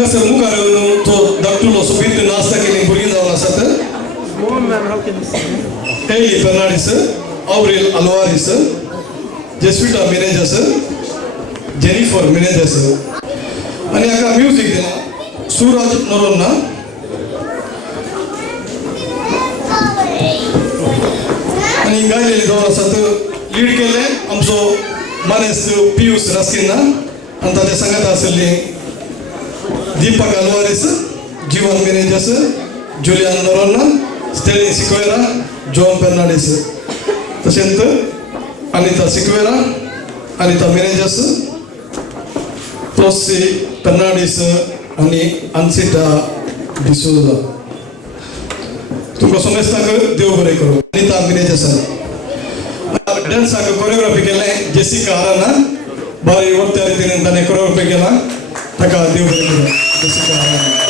हांगासर मुखार येवन तो धाकटुलो सोबीत नाचता केली भुरगीं जावन आसात. एली Fernandes, Aurel Alvarez, Jesuita Menezes, Jennifer Menezes. आणि हाका म्युझिक दिला सूरज नरोन्ना. आणि गायलेले दोन आसात लीड केले आमचो मानेस्त पियुष रास्किन्ना आणि ताच्या सांगात आसली दीपक अल्वारेस, जीवन मेनेजस, जुलियान नरोन्ना, स्टेलिन सिक्वेरा, जॉन फर्नांडीस. तशेंच अनिता सिक्वेरा, अनिता मेनेजस, Tossi Fernandes आणि Ansita D'Souza. तुमकां सोमेस्ताक देव बरें करूं. अनिता मेनेजस डान्साक कोरियोग्राफी केलें जेसिका आराना. बारी वक्त्या रितीन ताणें कोरियोग्राफी केला. ताका देव बरें करूं जेसिका आराना.